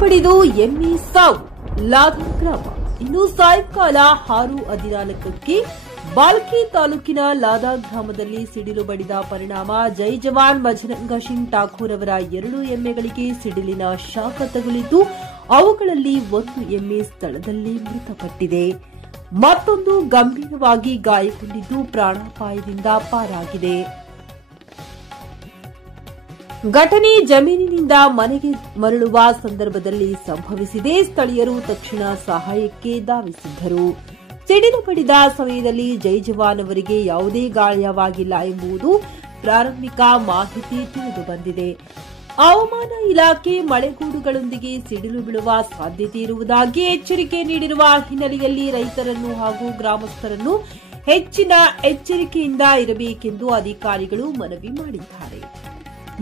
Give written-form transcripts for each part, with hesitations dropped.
ಬಡಿದು ಎಮ್ಮೆ ಸಾವು ಲಾಧಾ ಗ್ರಾಮ. ಇನ್ನು ಸಾಯಂಕಾಲ 6:14ಕ್ಕೆ ಬಾಲ್ಕಿ ತಾಲೂಕಿನ ಲಾಧಾ ಗ್ರಾಮದಲ್ಲಿ ಸಿಡಿಲು ಬಡಿದ ಪರಿಣಾಮ ಜೈ ಜವಾನ್ ಬಜರಂಗ ಸಿಂಗ್ ಠಾಕೂರ್ ಅವರ 2 ಎಮ್ಮೆಗಳಿಗೆ ಸಿಡಿಲಿನ ಶಾಖ ತಗುಲಿದ್ದು ಅವುಗಳಲ್ಲಿ ಒಂದು ಎಮ್ಮೆ ಸ್ಥಳದಲ್ಲೇ ಮೃತಪಟ್ಟಿದೆ. ಮತ್ತೊಂದು ಗಂಭೀರವಾಗಿ ಗಾಯಗೊಂಡಿದ್ದು ಪ್ರಾಣಾಪಾಯದಿಂದ ಪಾರಾಗಿದೆ. ಘಟನೆ ಜಮೀನಿನಿಂದ ಮನೆಗೆ ಮರಳುವ ಸಂದರ್ಭದಲ್ಲಿ ಸಂಭವಿಸಿದೆ. ಸ್ಥಳೀಯರು ತಕ್ಷಣ ಸಹಾಯಕ್ಕೆ ಧಾವಿಸಿದ್ದರು. ಸಿಡಿಲು ಬಡಿದ ಸಮಯದಲ್ಲಿ ಜೈ ಜವಾನ್ ಅವರಿಗೆ ಯಾವುದೇ ಗಾಯವಾಗಿಲ್ಲ ಎಂಬುದು ಪ್ರಾರಂಭಿಕ ಮಾಹಿತಿ ತಿಳಿದು ಬಂದಿದೆ. ಹವಾಮಾನ ಇಲಾಖೆ ಮಳೆಗೂಡುಗಳೊಂದಿಗೆ ಸಿಡಿಲು ಬೀಳುವ ಸಾಧ್ಯತೆ ಇರುವುದಾಗಿ ಎಚ್ಚರಿಕೆ ನೀಡಿರುವ ಹಿನ್ನೆಲೆಯಲ್ಲಿ ರೈತರನ್ನು ಹಾಗೂ ಗ್ರಾಮಸ್ಥರನ್ನು ಹೆಚ್ಚಿನ ಎಚ್ಚರಿಕೆಯಿಂದ ಇರಬೇಕೆಂದು ಅಧಿಕಾರಿಗಳು ಮನವಿ ಮಾಡಿದ್ದಾರೆ.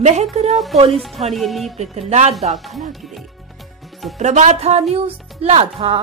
ಮೆಹಕರ ಪೊಲೀಸ್ ಠಾಣೆಯಲ್ಲಿ ಪ್ರಕರಣ ದಾಖಲಾಗಿದೆ. ಸುಪ್ರಭಾತ ನ್ಯೂಸ್ ಲಾಧಾ.